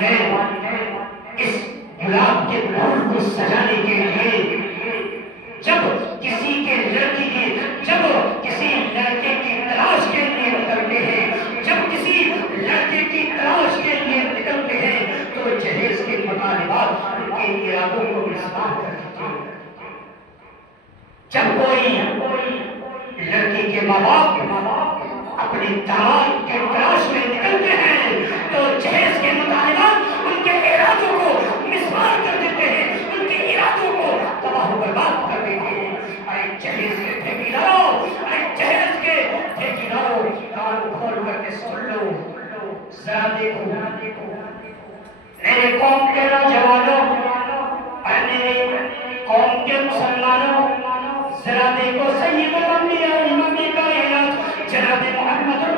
والدین اس گلاب کے پھول کو سجانے کے لیے جب کسی کے لڑکی کی جب کسی لڑکے کی تلاش کے لیے نکلتے ہیں جب کسی لڑکے کی تلاش کے لیے نکلتے ہیں تو جہیز کے مطالبات ان کے ارادوں کو مسمار کر دیتے ہیں۔ جب کوئی لڑکی کے ماں باپ اپنے داماد کے تلاش میں نکلتے ہیں تو جہیز کے مطالبات ان کے ارادوں کو مسمار کر دیتے ہیں، ان کے ارادوں کو تباہ و برباد کر دیتے ہیں۔ اے جہیز کے ٹھیکیداروں، اے جہیز کے ٹھیکیداروں، کان کھول کر کے سن لو، ذرا دیکھو میرے قوم کے نوجوانوں اور میرے قوم کے مسلمانوں، ذرا دیکھو سید الانبیاء امام کائنات جناب محمد